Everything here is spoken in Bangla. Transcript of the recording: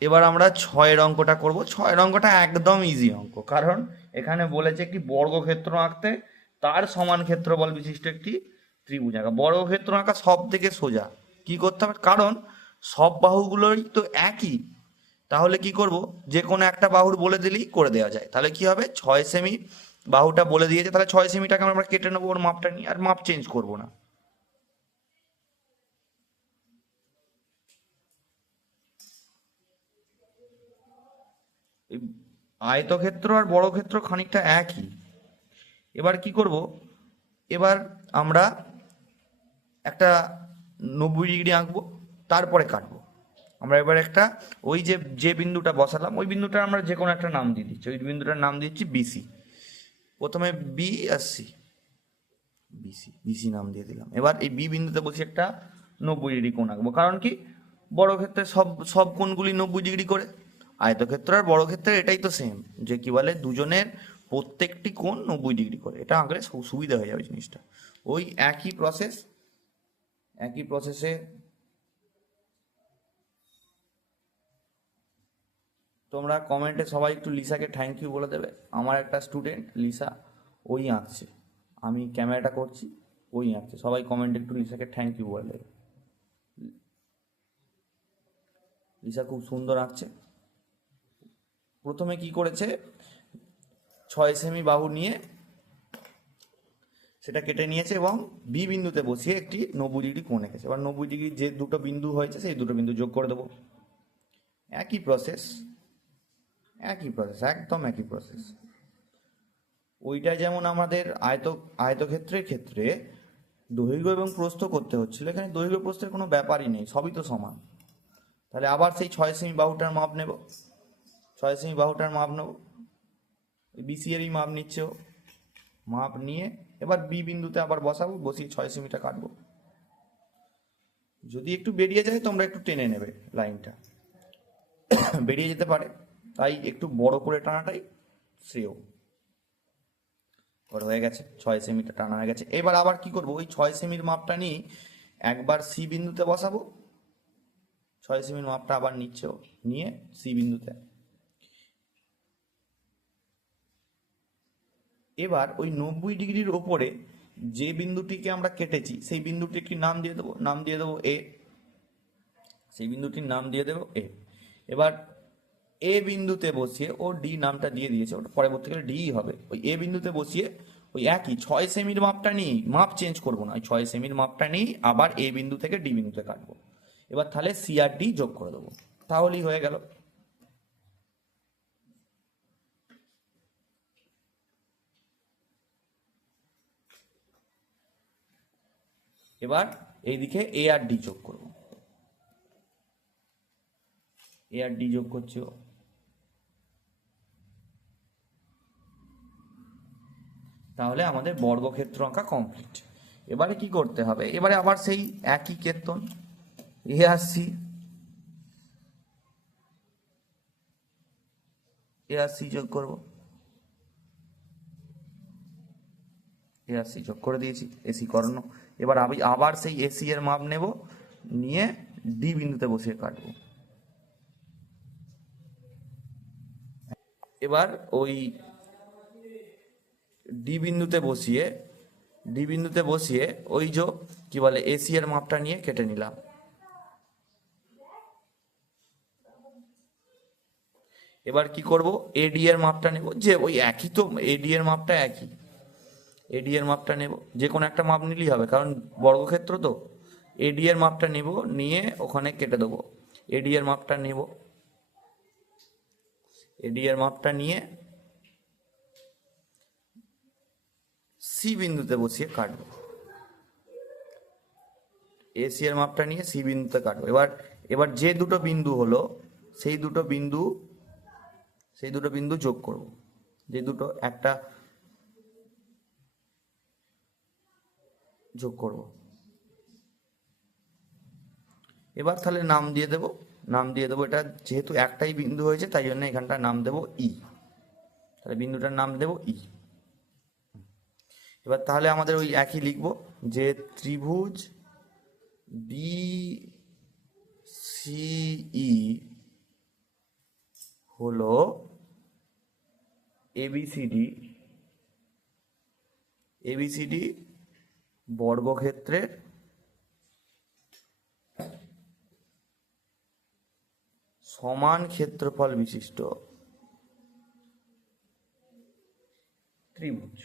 এবার আমরা ছয়ের অঙ্কটা করব। ছয়ের অঙ্কটা একদম ইজি অঙ্ক, কারণ এখানে বলেছে একটি বর্গক্ষেত্র আঁকতে তার সমান ক্ষেত্রফল বিশিষ্ট একটি ত্রিভুজ আঁকা। বর্গক্ষেত্র আঁকা সব থেকে সোজা। কি করতে হবে, কারণ সব বাহুগুলোই তো একই। তাহলে কি করব, যে কোনো একটা বাহুর বলে দিলেই করে দেওয়া যায়। তাহলে কি হবে, 6 সেমি বাহুটা বলে দিয়েছে, তাহলে 6 সেমিটাকে আমরা কেটে নেবো ওর মাপটা নিয়ে, আর মাপ চেঞ্জ করব না। এই আয়তক্ষেত্র আর বর্গক্ষেত্র খানিকটা একই। এবার কি করব, এবার আমরা একটা 90 ডিগ্রি আঁকবো, তারপরে কাটবো। আমরা এবার একটা ওই যে যে বিন্দুটা বসালাম ওই বিন্দুটা আমরা যে কোনো একটা নাম দিয়ে দিচ্ছি। ওই বিন্দুটার নাম দিচ্ছি বিসি। প্রথমে বি আর সি, বিসি বিসি নাম দিয়ে দিলাম। এবার এই বি বিন্দুতে বসে একটা 90 ডিগ্রি কোণ আঁকবো। কারণ কি, বড় ক্ষেত্রে সব সব কোণগুলি 90 ডিগ্রি করে। আয়তক্ষেত্র আর বড় ক্ষেত্রে এটাই তো সেম, যে কি বলে দুজনের প্রত্যেকটি কোণ 90 ডিগ্রি করে। এটা আঁকলে সুবিধা হয়ে যাবে জিনিসটা। ওই একই প্রসেস, একই প্রসেসে তোমরা কমেন্টে সবাই একটু লিসাকে থ্যাংক ইউ বলে দেবে। আমার একটা স্টুডেন্ট লিসা, ওই আঁকছে, আমি ক্যামেরাটা করছি, ওই আঁকছে। সবাই কমেন্টে একটু লিসাকে থ্যাংক ইউ বলে দেবে। লিসা খুব সুন্দর আঁকছে। প্রথমে কি করেছে, 6 সেমি বাহু নিয়ে সেটা কেটে নিয়েছে এবং বি বিন্দুতে বসিয়ে একটি 90 ডিগ্রি কোণ এঁকেছে। এবার 90 ডিগ্রি যে দুটো বিন্দু হয়েছে সেই দুটো বিন্দু যোগ করে দেবো। একই প্রসেস, একই প্রসেস, একদম একই প্রসেস। ওইটা যেমন আমাদের আয়তক্ষেত্রের ক্ষেত্রে দৈর্ঘ্য এবং প্রস্থ করতে হচ্ছিল, এখানে দৈর্ঘ্য প্রস্থের কোনো ব্যাপারই নেই, সবই তো সমান। তাহলে আবার সেই 6 সেমি বাহুটার মাপ নেব, 6 সেমি বাহুটার মাপ নেব, বিসি এরই মাপ নিচ্ছে ও। মাপ নিয়ে এবার বি বিন্দুতে আবার বসাবো, বসিয়ে 6 সেমিটা কাটবো। যদি একটু বেরিয়ে যায় তোমরা একটু টেনে নেবে লাইনটা, বেরিয়ে যেতে পারে, তাই একটু বড় করে টানাটাই শ্রেয়। ওর হয়ে গেছে, 6 সেমিটা টানা হয়ে গেছে। এবার আবার কি করব, ওই 6 সেমির মাপটা নিয়ে একবার সি বিন্দুতে বসাবো। 6 সেমির মাপটা আবার নিচ্ছে ও, নিয়ে সি বিন্দুতে। এবার ওই 90 ডিগ্রির ওপরে যে বিন্দুটিকে আমরা কেটেছি সেই বিন্দুটির একটি নাম দিয়ে দেবো, নাম দিয়ে দেবো এ। সেই বিন্দুটির নাম দিয়ে দেবো এ। এবার এ বিন্দুতে বসিয়ে, ও ডি নামটা দিয়ে দিয়েছে, ওটা পরবর্তীকালে ডি হবে। ওই এ বিন্দুতে বসিয়ে ওই একই 6 সেমির মাপটা নিই, মাপ চেঞ্জ করবো না, ওই 6 সেমির মাপটা নিই আবার এ বিন্দু থেকে ডি বিন্দুতে কাটবো। এবার তাহলে সি আর ডি যোগ করে দেবো, তাহলেই হয়ে গেল। এবার এইদিকে এ আর ডি যোগ করবো, এ আর ডি যোগ করছি ও। তাহলে আমাদের বর্গক্ষেত্র আঁকা কমপ্লিট। এবারে কি করতে হবে, এবারে আবার সেই একই কেতন, এ আর সি, এ আর সি যোগ করবো, এ আর সি যোগ করে দিয়েছি, এসি কর্ণ। এবার আমি আবার সেই এসি এর মাপ নেব, নিয়ে ডি বিন্দুতে বসিয়ে কাটবো। এবার ওই ডি বিন্দুতে বসিয়ে, ডি বিন্দুতে বসিয়ে ওই যে কি বলে এসি এর মাপটা নিয়ে কেটে নিলাম। এবার কি করব, এডি এর মাপটা নেব, যে ওই একই তো, এডি এর মাপটা একই, এডি এর মাপটা নেব, যে কোনো একটা মাপ নিলেই হবে কারণ বর্গক্ষেত্র তো। এডি এর মাপটা নেব, নিয়ে ওখানে কেটে দেবো। এডি এর মাপটা নেব, এডি এর মাপটা নিয়ে সি বিন্দুতে বসিয়ে কাটবো। এসি এর মাপটা নিয়ে সি বিন্দুতে কাটবো। এবার এবার যে দুটো বিন্দু হলো সেই দুটো বিন্দু, সেই দুটো বিন্দু যোগ করব, যে দুটো একটা যোগ করব। এবার তাহলে নাম দিয়ে দেব, নাম দিয়ে দেবো, এটা যেহেতু একটাই বিন্দু হয়েছে তাই জন্য এখানটার নাম দেব ই। তাহলে বিন্দুটার নাম দেব ই। এবার তাহলে আমাদের ওই একই লিখব, যে ত্রিভুজ বি সি ই হলো এবিসিডি এবিসিডি বর্গক্ষেত্রের সমান ক্ষেত্রফল বিশিষ্ট ত্রিভুজ।